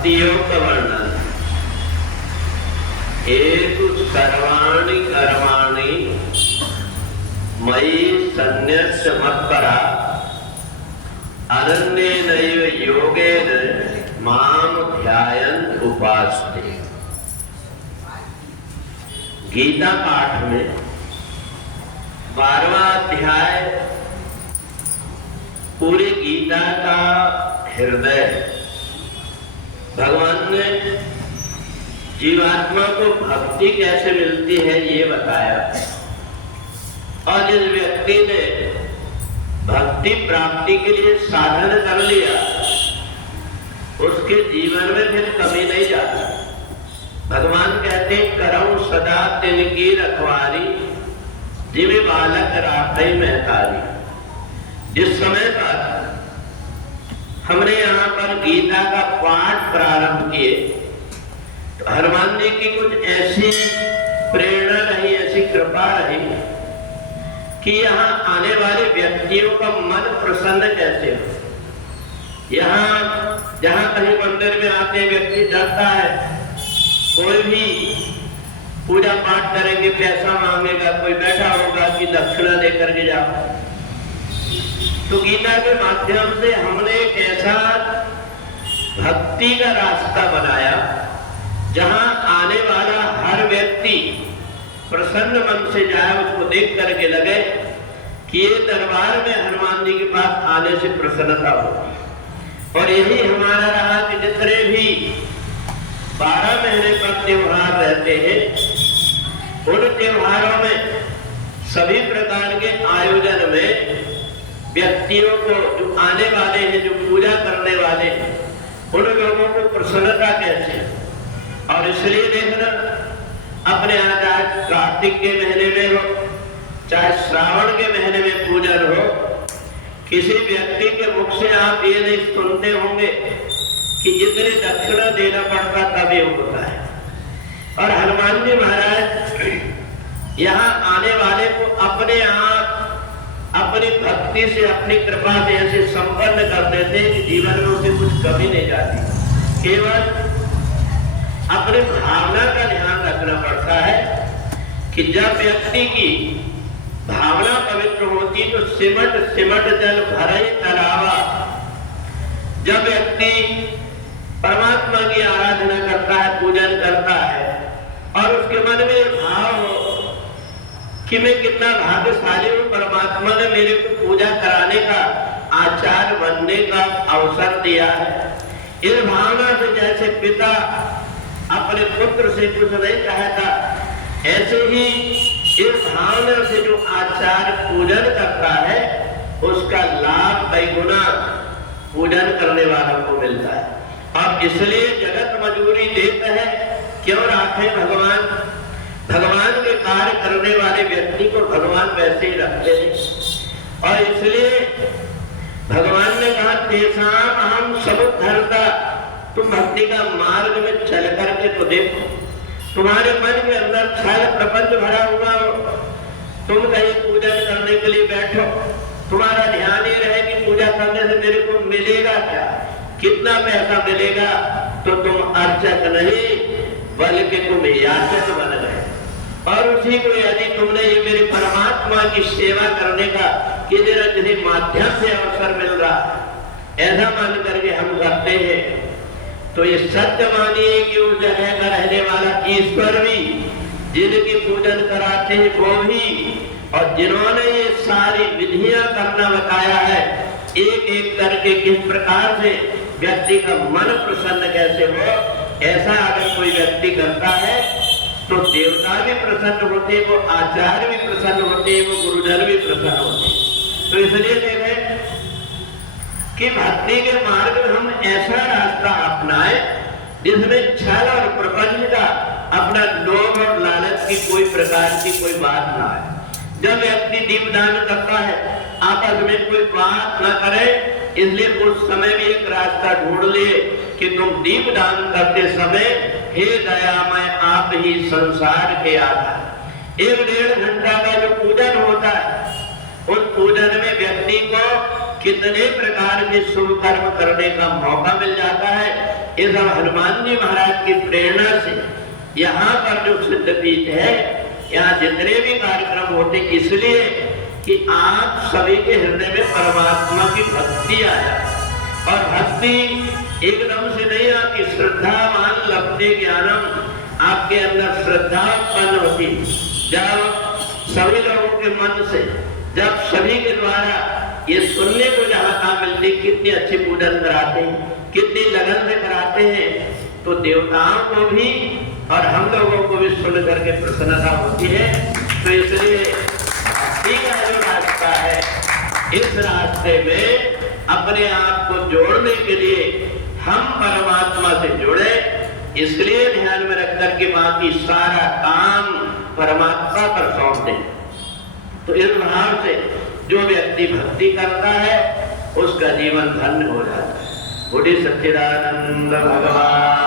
भक्ति योग का वर्णन। एक सर्वाणि कर्माणि मयि सन्न्यस्य मत्परा अनन्येनैव योगेन माम ध्यायन् उपासते। गीता पाठ में 12वां अध्याय पूरी गीता का हृदय भगवान ने जीवात्मा को भक्ति कैसे मिलती है ये बताया। और जिस व्यक्ति ने भक्ति प्राप्ति के लिए साधन कर लिया उसके जीवन में फिर कमी नहीं जाती। भगवान कहते हैं करऊं सदा तिनकी रखवारी जिमे बालक राखई महतारी। जिस समय पर हमने यहाँ पर गीता का पाठ प्रारंभ किए तो हनुमान जी की कुछ ऐसी प्रेरणा रही, ऐसी कृपा रही कि यहाँ आने वाले व्यक्तियों का मन प्रसन्न कैसे हो। यहाँ जहाँ कहीं मंदिर में आते व्यक्ति डरता है, कोई भी पूजा पाठ करेंगे पैसा मांगेगा, कोई बैठा होगा कि दक्षिणा देकर के जाओ। तो गीता के माध्यम से हमने एक ऐसा भक्ति का रास्ता बनाया जहां आने वाला हर व्यक्ति प्रसन्न मन से जाए, उसको देख करके लगे कि ये दरबार में हनुमान जी के पास आने से प्रसन्नता हो। और यही हमारा रहा कि जितने भी 12 महीने पर त्योहार रहते हैं उन त्योहारों में सभी प्रकार के आयोजन में व्यक्तियों को, जो आने वाले हैं, जो पूजा करने वाले हैं, उन लोगों को प्रसन्नता कैसे है। और इसलिए देखना अपने यहाँ चाहे कार्तिक के महीने में हो चाहे श्रावण के महीने में पूजन हो, किसी व्यक्ति के मुख से आप ये नहीं सुनते होंगे कि इतने दक्षिणा देना पड़ता तब ये होता है। और हनुमान जी महाराज यहाँ आने वाले को अपने आप अपनी भक्ति से, अपनी कृपा से ऐसे संपन्न कर देते हैं कि जीवन में उसे कुछ कमी नहीं जाती। केवल अपनी भावना का ध्यान रखना पड़ता है कि जब व्यक्ति की भावना पवित्र होती तो सिमट सिमट जल भरे तलावा। जब व्यक्ति परमात्मा की आराधना करता है, पूजन करता है और उसके मन में भाव हो कि मैं कितना भाग्यशाली हूँ, परमात्मा ने मेरे को पूजा कराने का, आचार्य बनने का अवसर दिया है। इस भावना से जैसे पिता अपने पुत्र से कुछ नहीं चाहता, ऐसे ही इस भावना से जो आचार्य पूजन करता है उसका लाभ कई गुना पूजन करने वालों को मिलता है। और इसलिए जगत मजबूरी देता है, क्यों राखे भगवान। भगवान के कार्य करने वाले व्यक्ति को भगवान वैसे ही रखते हैं। और इसलिए भगवान ने कहा तेषाम अहम समुद्धरता। तुम भक्ति का मार्ग में चल करके तो देखो, तुम्हारे मन के अंदर छल प्रपंच भरा हुआ हो, तुम कहीं पूजन करने के लिए बैठो, तुम्हारा ध्यान ये रहे कि पूजा करने से मेरे को मिलेगा क्या, कितना पैसा मिलेगा, तो तुम अर्चक नहीं बल्कि तुम याचक बन गए। और उसी को यदि तुमने ये मेरे परमात्मा की सेवा करने का किसी माध्यम से अवसर मिल रहा, ऐसा मान करके हम करते हैं, तो ये सत्य मानिए कि उस जगह का रहने वाला ईश्वर भी, जिनकी पूजन कराते हैं वो भी, और जिन्होंने ये सारी विधियां करना बताया है, एक एक करके किस प्रकार से व्यक्ति का मन प्रसन्न कैसे हो, ऐसा अगर कोई व्यक्ति करता है तो देवता भी प्रसन्न होते, वो आचार्य भी प्रसन्न होते, वो गुरुजन भी प्रसन्न होते। तो इसलिए देखें कि भक्ति के मार्ग में हम ऐसा रास्ता अपनाएं जिसमें छल और प्रपंच का, अपना लोभ और लालच की कोई प्रकार की कोई बात ना आए। जब व्यक्ति दीपदान करता है आपस में कोई बात न करे, इसलिए उस समय भी एक रास्ता ढूंढ लिए कि तुम दीपदान करते समय हे दयामय आप ही संसार के आधार। 1-1.5 घंटा का जो पूजन होता है, उस पूजन में व्यक्ति को कितने प्रकार के शुभ कर्म करने का मौका मिल जाता है। ये सब हनुमान जी महाराज की प्रेरणा से यहाँ पर जो सिद्धपीठ है, यहाँ जितने भी कार्यक्रम होते इसलिए कि आप सभी के हृदय में परमात्मा की भक्ति आया। और भक्ति एकदम से नहीं आती, श्रद्धा मान लभते ज्ञानम, आपके अंदर श्रद्धा उत्पन्न होती जब सभी लोगों के मन से, जब सभी के द्वारा ये सुनने को जहाँ कहाँ मिलती, कितनी अच्छी पूजन कराते हैं, कितनी लगन से कराते हैं, तो देवताओं को भी और हम लोगों को भी सुन करके प्रसन्नता होती है। तो इसलिए भक्ति का जो रास्ता है, इस रास्ते में अपने आप को जोड़ने के लिए हम परमात्मा से जुड़े, इसलिए ध्यान में रख कर के बाकी सारा काम परमात्मा पर सौंप दें। तो इस भाव से जो व्यक्ति भक्ति करता है उसका जीवन धन्य हो जाता है। बुढ़ी सच्चिदानंद भगवान